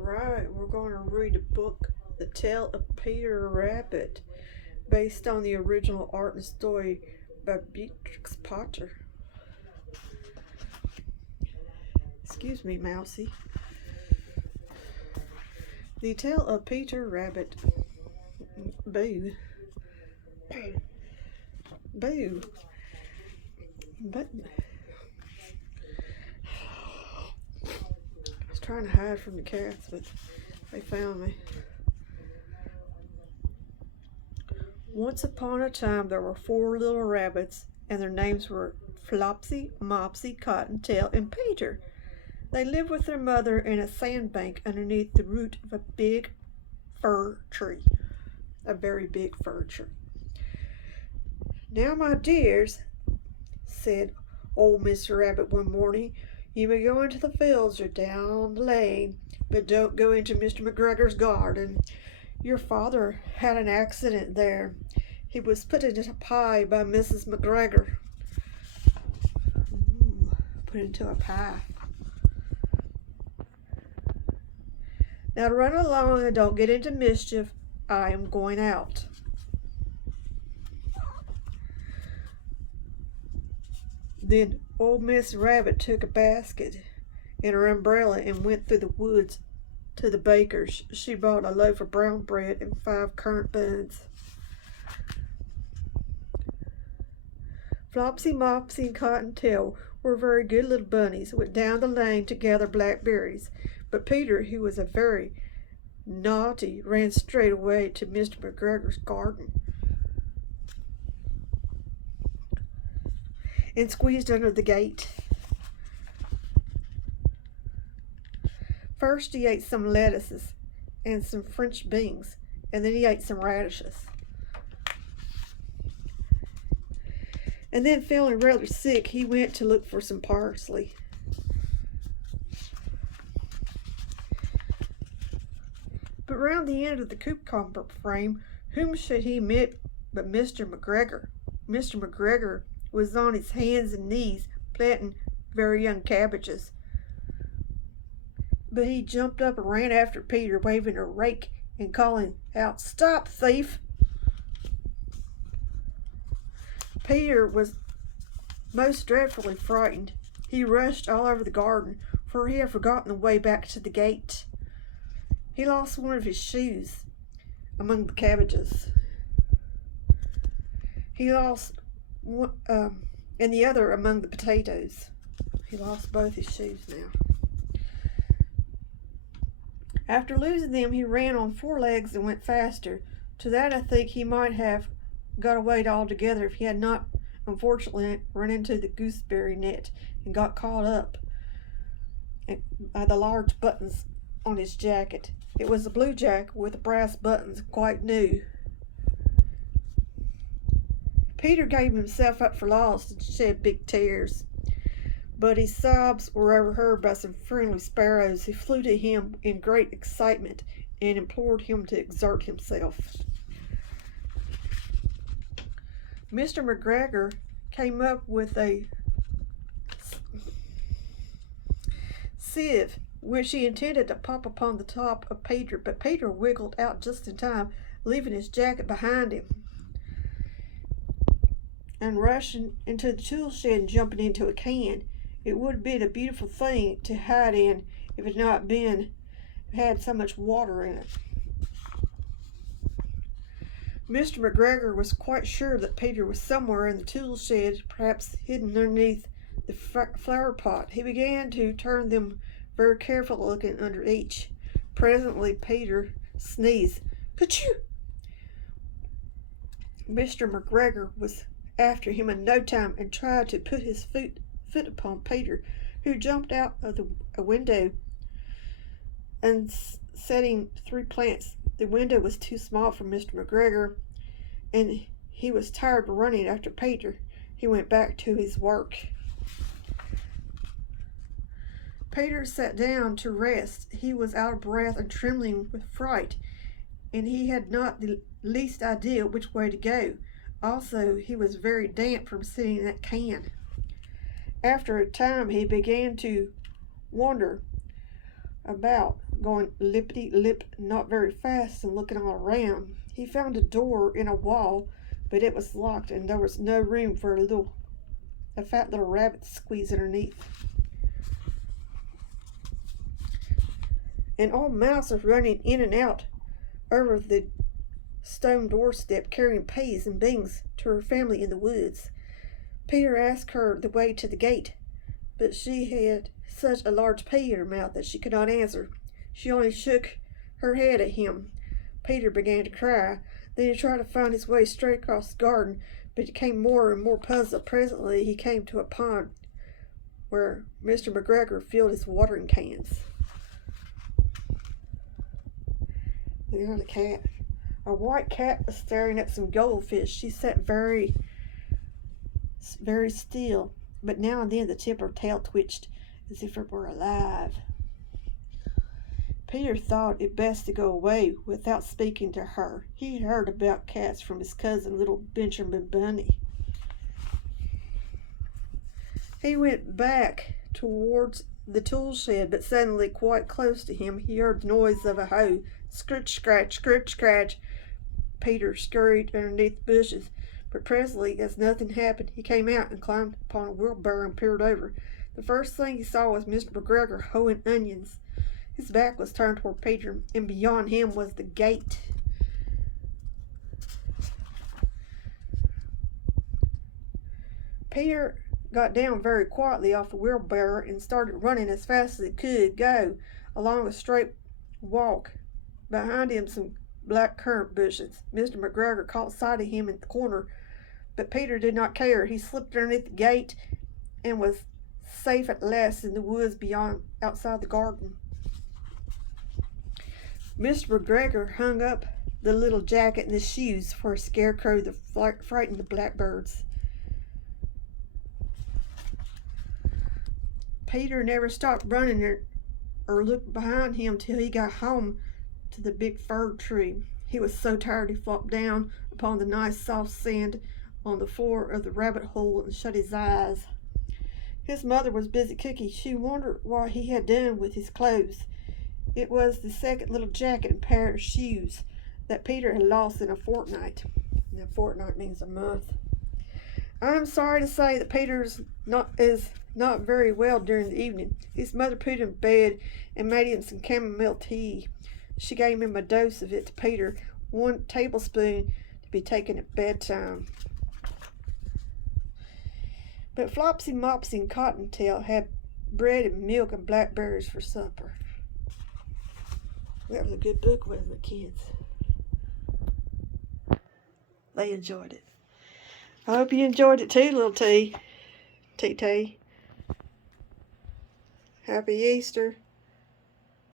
Alright, we're going to read a book, The Tale of Peter Rabbit, based on the original art and story by Beatrix Potter. Excuse me, Mousie. The Tale of Peter Rabbit. Boo. Boo. But I was trying to hide from the cats, but they found me. Once upon a time, there were 4 little rabbits, and their names were Flopsy, Mopsy, Cottontail, and Peter. They lived with their mother in a sandbank underneath the root of a big fir tree. A very big fir tree. "Now, my dears," said old Mr. Rabbit one morning, "you may go into the fields or down the lane, but don't go into Mr. McGregor's garden. Your father had an accident there. He was put into a pie by Mrs. McGregor." Ooh, put into a pie. "Now run along and don't get into mischief. I am going out." Then old Miss Rabbit took a basket and her umbrella and went through the woods to the baker's. She bought a loaf of brown bread and 5 currant buns. Flopsy, Mopsy, and Cottontail were very good little bunnies, went down the lane to gather blackberries. But Peter, who was a very naughty, ran straight away to Mr. McGregor's garden and squeezed under the gate. First he ate some lettuces and some French beans, and then he ate some radishes. And then, feeling rather sick, he went to look for some parsley. But round the end of the cucumber frame, whom should he meet but Mr. McGregor? Mr. McGregor was on his hands and knees planting very young cabbages. But he jumped up and ran after Peter, waving a rake and calling out, "Stop, thief!" Peter was most dreadfully frightened. He rushed all over the garden, for he had forgotten the way back to the gate. He lost one of his shoes among the cabbages. He lost one, and the other among the potatoes. He lost both his shoes now. After losing them, he ran on 4 legs and went faster. To that I think he might have got away altogether if he had not, unfortunately, run into the gooseberry net and got caught up by the large buttons on his jacket. It was a blue jacket with brass buttons, quite new. Peter gave himself up for lost and shed big tears, but his sobs were overheard by some friendly sparrows who flew to him in great excitement and implored him to exert himself. Mr. McGregor came up with a sieve, which he intended to pop upon the top of Peter, but Peter wiggled out just in time, leaving his jacket behind him, and rushing into the tool shed and jumping into a can. It would have been a beautiful thing to hide in if it had not had so much water in it. Mr. McGregor was quite sure that Peter was somewhere in the tool shed, perhaps hidden underneath the flower pot. He began to turn them very carefully, looking under each. Presently Peter sneezed. "Ka-choo!" Mr. McGregor was after him in no time and tried to put his foot upon Peter, who jumped out of a window and setting 3 plants. The window was too small for Mr. McGregor, and he was tired of running after Peter. He went back to his work. Peter sat down to rest. He was out of breath and trembling with fright, and he had not the least idea which way to go. Also, he was very damp from sitting in that can. After a time, he began to wonder about, going lippity-lip, not very fast, and looking all around. He found a door in a wall, but it was locked, and there was no room for a fat little rabbit to squeeze underneath. An old mouse was running in and out over the stone doorstep, carrying peas and beans to her family in the woods. Peter asked her the way to the gate, but she had such a large pea in her mouth that she could not answer. She only shook her head at him. Peter began to cry. Then he tried to find his way straight across the garden, but he became more and more puzzled. Presently he came to a pond where Mr. McGregor filled his watering cans. There's a cat. A white cat was staring at some goldfish. She sat very still, but now and then the tip of her tail twitched as if it were alive. Peter thought it best to go away without speaking to her. He had heard about cats from his cousin, little Benjamin Bunny. He went back towards the tool shed, but suddenly, quite close to him, he heard the noise of a hoe. Scritch, scratch, scritch, scratch. Peter scurried underneath the bushes, but presently, as nothing happened, he came out and climbed upon a wheelbarrow and peered over. The first thing he saw was Mr. McGregor hoeing onions. His back was turned toward Peter, and beyond him was the gate. Peter got down very quietly off the wheelbarrow and started running as fast as he could go along a straight walk. Behind him some black currant bushes. Mr. McGregor caught sight of him in the corner, but Peter did not care. He slipped underneath the gate and was safe at last in the woods outside the garden. Mr. McGregor hung up the little jacket and the shoes for a scarecrow to frighten the blackbirds. Peter never stopped running or looked behind him till he got home to the big fir tree. He was so tired he flopped down upon the nice soft sand on the floor of the rabbit hole and shut his eyes. His mother was busy cooking. She wondered what he had done with his clothes. It was the second little jacket and pair of shoes that Peter had lost in a fortnight. And a fortnight means a month. I'm sorry to say that Peter is not very well during the evening. His mother put him in bed and made him some chamomile tea. She gave him a dose of it to Peter, 1 tablespoon to be taken at bedtime. But Flopsy, Mopsy, and Cottontail had bread and milk and blackberries for supper. That was a good book, wasn't it, kids? They enjoyed it. I hope you enjoyed it too, little T. T-T. Happy Easter.